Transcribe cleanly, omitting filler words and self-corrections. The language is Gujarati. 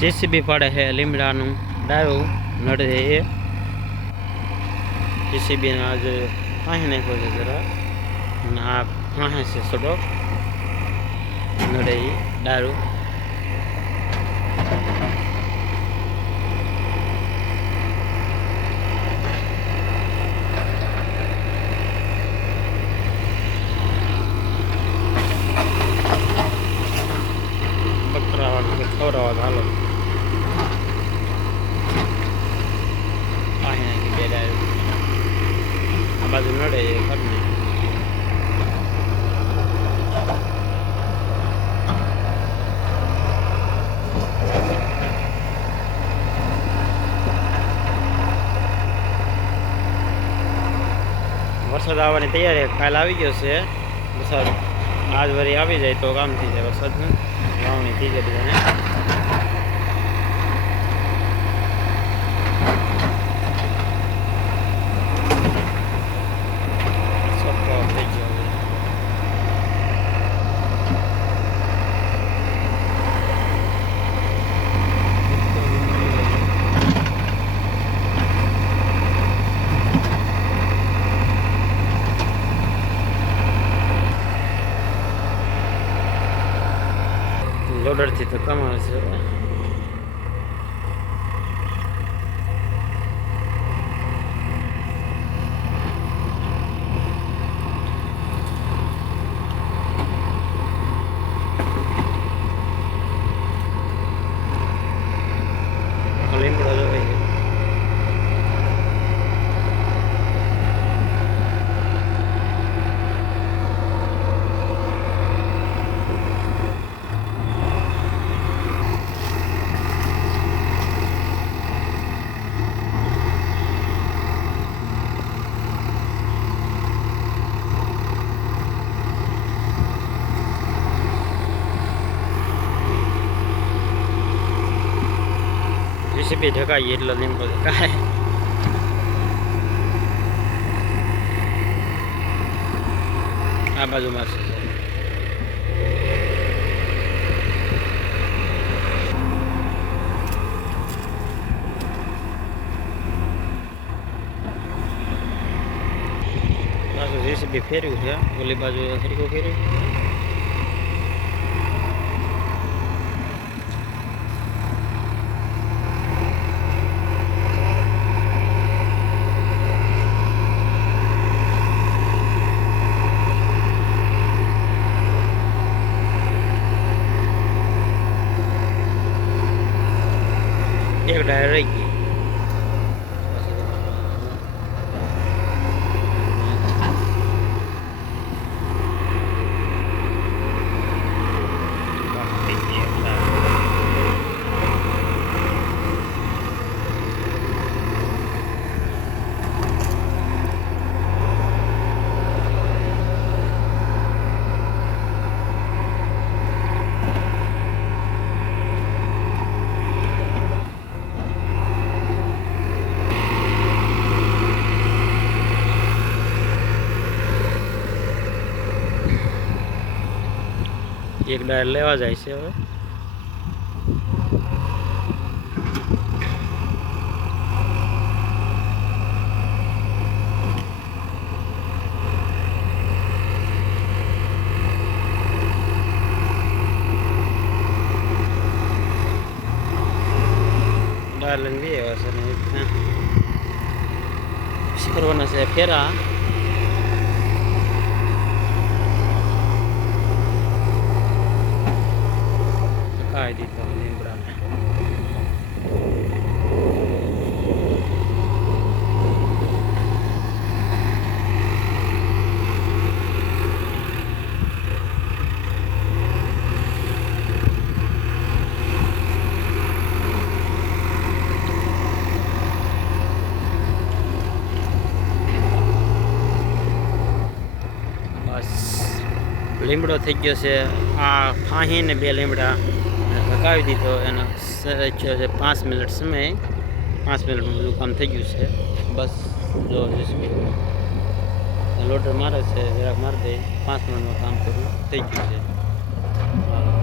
जेसीबी पड़े है લીમડાનું ડાળું નડે એ जेसीबी आज फाही नाख्यो છે જરા અને આ ફાહે છે થોડોક નડે એ ડાળું ખવડાવવા હાલો પાણી નાખી બે ડાળું આ બાજુ નડે એ ઘરને વરસાદ આવવાની તૈયારી કાલ આવી ગયો છે વરસાદ આજ વરી આવી જાય તો કામ થઈ જાય વરસાદનું વાવણી થઈ જાય બધાને लोडर थी तो कम આવે છે લીમડો જોઈ जेसीबी ढकाई એટલે લીમડો ઢકાય આ બાજુમાં છે પાછું જેસીબી ફેર્યું છે ઓલી બાજુ હરીકો ફેર્યું एक डायर रही गई एक डायर लेवा जाए से હવે डायर लेने भी है वैसे नहीं करवाना से फेरा आई दी तो લીમડા बस લીમડો થઈ ગયો છે આ ફાહી ને બે લીમડા लगावी दीधो एना 5 मिनट समय 5 मिनट में બધું કામ થઈ ગયું છે બસ જો લોડર મારે છે જરાક મારી દે 5 મિનિટમાં કામ પૂરું થઈ ગયું છે